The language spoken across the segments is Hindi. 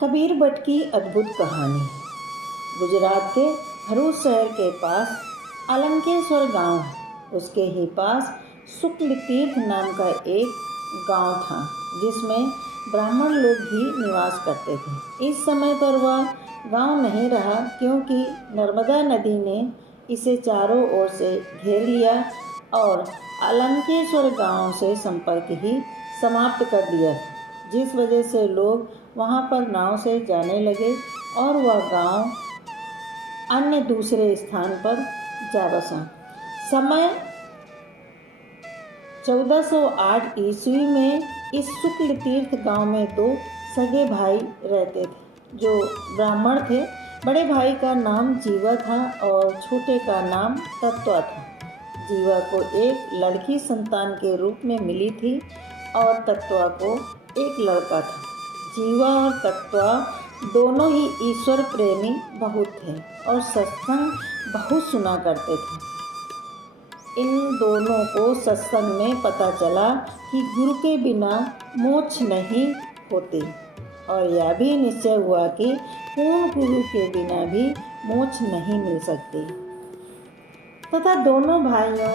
कबीर भट्ट की अद्भुत कहानी। गुजरात के भरूच शहर के पास अलंकेश्वर गांव है। उसके ही पास शुक्ल तीर्थ नाम का एक गांव था जिसमें ब्राह्मण लोग भी निवास करते थे। इस समय पर वह गांव नहीं रहा क्योंकि नर्मदा नदी ने इसे चारों ओर से घेर लिया और अलंकेश्वर गांव से संपर्क ही समाप्त कर दिया, जिस वजह से लोग वहां पर नाव से जाने लगे और वह गांव अन्य दूसरे स्थान पर जा बसा। समय 1408 ईस्वी में इस शुक्ल तीर्थ गांव में दो सगे भाई रहते थे जो ब्राह्मण थे। बड़े भाई का नाम जीवा था और छोटे का नाम तत्वा था। जीवा को एक लड़की संतान के रूप में मिली थी और तत्वा को एक लड़का था। जीवा और तत्वा दोनों ही ईश्वर प्रेमी बहुत थे और सत्संग बहुत सुना करते थे। इन दोनों को सत्संग में पता चला कि गुरु के बिना मोक्ष नहीं होते और यह भी निश्चय हुआ कि पूर्ण गुरु के बिना भी मोक्ष नहीं मिल सकते तथा दोनों भाइयों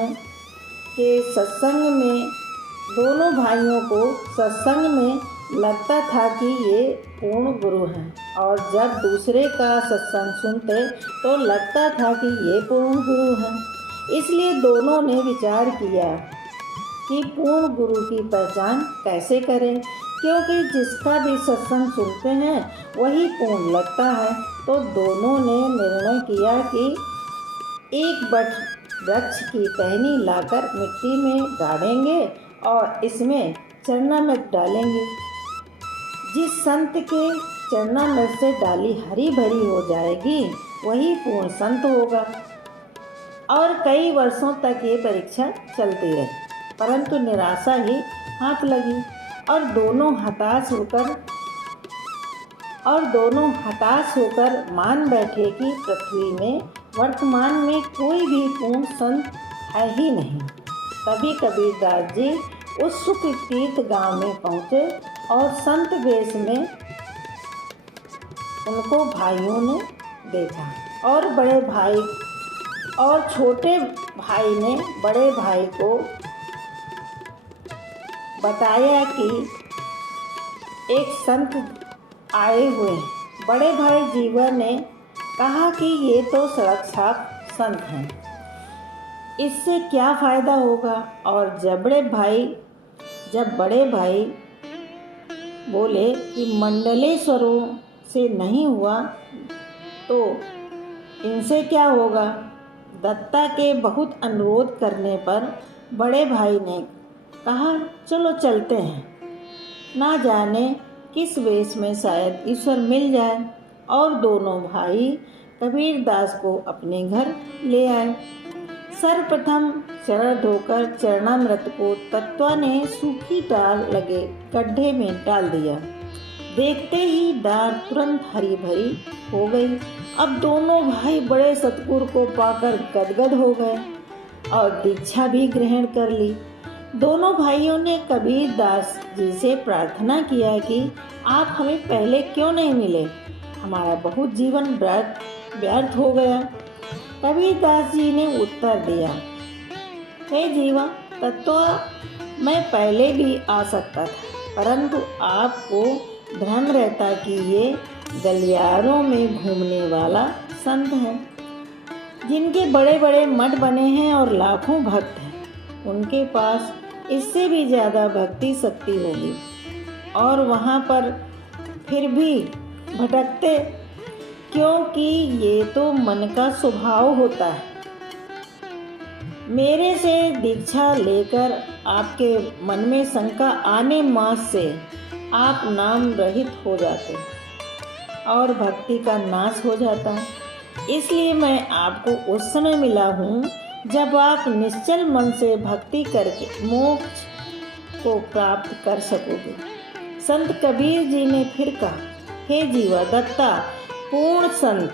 को सत्संग में लगता था कि ये पूर्ण गुरु हैं और जब दूसरे का सत्संग सुनते तो लगता था कि ये पूर्ण गुरु हैं। इसलिए दोनों ने विचार किया कि पूर्ण गुरु की पहचान कैसे करें, क्योंकि जिसका भी सत्संग सुनते हैं वही पूर्ण लगता है। तो दोनों ने निर्णय किया कि एक बट वृक्ष की टहनी लाकर मिट्टी में गाड़ेंगे और इसमें चरणामृत डालेंगे। जिस संत के चरणामृत से डाली हरी भरी हो जाएगी वही पूर्ण संत होगा। और कई वर्षों तक ये परीक्षा चलती रही, परंतु निराशा ही हाथ लगी और दोनों हताश होकर मान बैठे कि पृथ्वी में वर्तमान में कोई भी पूर्ण संत है ही नहीं। तभी कबीरदास जी उस शुक्ल तीर्थ गांव में पहुँचे और संत वेश में उनको भाइयों ने देखा और बड़े भाई और छोटे भाई ने बड़े भाई को बताया कि एक संत आए हुए हैं। बड़े भाई जीवा ने कहा कि ये तो सड़क छाप संत हैं, इससे क्या फ़ायदा होगा। और जब बड़े भाई बोले कि मंडलेश्वरों से नहीं हुआ तो इनसे क्या होगा। दत्ता के बहुत अनुरोध करने पर बड़े भाई ने कहा चलो चलते हैं, ना जाने किस वेश में शायद ईश्वर मिल जाए। और दोनों भाई कबीरदास को अपने घर ले आए। सर्वप्रथम चरण धोकर चरणामृत को तत्वा ने सूखी डाल लगे गड्ढे में डाल दिया। देखते ही डाल तुरंत हरी भरी हो गई। अब दोनों भाई बड़े सतगुरु को पाकर गदगद हो गए और दीक्षा भी ग्रहण कर ली। दोनों भाइयों ने कबीरदास जी से प्रार्थना किया कि आप हमें पहले क्यों नहीं मिले, हमारा बहुत जीवन व्यर्थ हो गया। कबीरदास जी ने उत्तर दिया, हे जीवा, तत्वा मैं पहले भी आ सकता था, परंतु आपको भ्रम रहता कि ये गलियारों में घूमने वाला संत है जिनके बड़े बड़े मठ बने हैं और लाखों भक्त हैं। उनके पास इससे भी ज़्यादा भक्ति शक्ति होगी और वहाँ पर फिर भी भटकते, क्योंकि ये तो मन का स्वभाव होता है। मेरे से दीक्षा लेकर आपके मन में शंका आने मात्र से आप नाम रहित हो जाते और भक्ति का नाश हो जाता है। इसलिए मैं आपको उस समय मिला हूँ जब आप निश्चल मन से भक्ति करके मोक्ष को प्राप्त कर सकोगे। संत कबीर जी ने फिर कहा, हे जीवा दत्ता, पूर्ण संत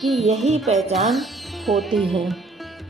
की यही पहचान होती है।